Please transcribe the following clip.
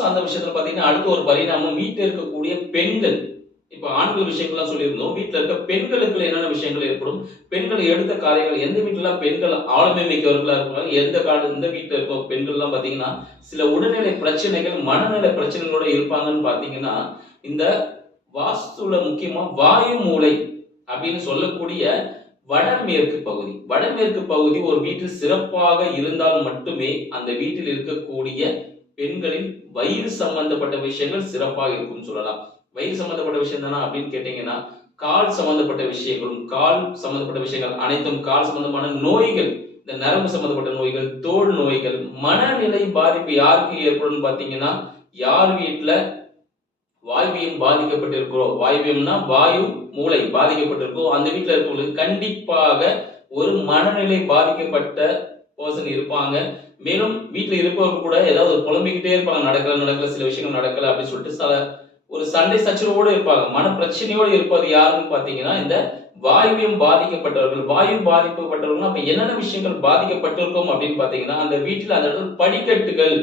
சார்ந்த விஷயத்துல பாத்தீங்கன்னா அடுத்த ஒரு பரிணாமம் வீட்டில் இருக்கக்கூடிய பெண்கள். இப்ப ஆண்கள் விஷயங்கள்லாம் சொல்லியிருந்தோம். வீட்ல இருக்க பெண்களுக்கு என்னென்ன விஷயங்கள் ஏற்படும்? பெண்கள் எடுத்த காரியங்கள் எந்த வீட்லலாம் பெண்கள் ஆளுமை மிக்கவர்களா இருப்பாங்க, எந்த வீட்ல இருக்க பெண்கள்லாம் பாத்தீங்கன்னா, சில உடல்நிலை பிரச்சனைகள், மனநல பிரச்சனைகளோட இருப்பாங்கன்னு பாத்தீங்கன்னா, இந்த வாஸ்துல முக்கியமா வாயு மூலை அப்படின்னு சொல்லக்கூடிய வடமேற்கு பகுதி. வடமேற்கு பகுதி ஒரு வீட்டில் சிறப்பாக இருந்தால் மட்டுமே, அந்த வீட்டில் இருக்கக்கூடிய பெண்களின் வயிறு சம்பந்தப்பட்ட விஷயங்கள் சிறப்பாக இருக்கும்னு சொல்லலாம். வயிறு சம்பந்தப்பட்ட விஷயம் தானா அப்படின்னு கேட்டீங்கன்னா, கால் சம்பந்தப்பட்ட விஷயங்களும், கால் சம்பந்தப்பட்ட விஷயங்கள் அனைத்தும் கால் சம்பந்தமான நோய்கள், இந்த நரம்பு சம்பந்தப்பட்ட நோய்கள், தோல் நோய்கள், மனநிலை பாதிப்பு யாருக்கு ஏற்படும் பாத்தீங்கன்னா, யார் வீட்ல வாய்வியம் பாதிக்கப்பட்டிருக்கிறோம், வாய்வியம்னா வாயு மூளை பாதிக்கப்பட்டிருக்கோ அந்த வீட்ல இருக்கவங்களுக்கு கண்டிப்பாக ஒரு மனநிலை பாதிக்கப்பட்ட பர்சன் இருப்பாங்க. மேலும் வீட்ல இருப்பவர்கள் கூட ஏதாவது புலம்பிக்கிட்டே இருப்பாங்க. நடக்கல சில விஷயங்கள் நடக்கல அப்படின்னு சொல்லிட்டு ஒரு சண்டை சச்சரவோடு இருப்பாங்க. மன பிரச்சனையோடு இருப்பது யாருன்னு பாத்தீங்கன்னா, இந்த வாயுவியம் பாதிக்கப்பட்டவர்கள். வாயு பாதிக்கப்பட்டவர்கள் அப்ப என்னென்ன விஷயங்கள் பாதிக்கப்பட்டிருக்கும் அப்படின்னு பாத்தீங்கன்னா, அந்த வீட்டில் அந்த இடத்துல படிக்கட்டுகள்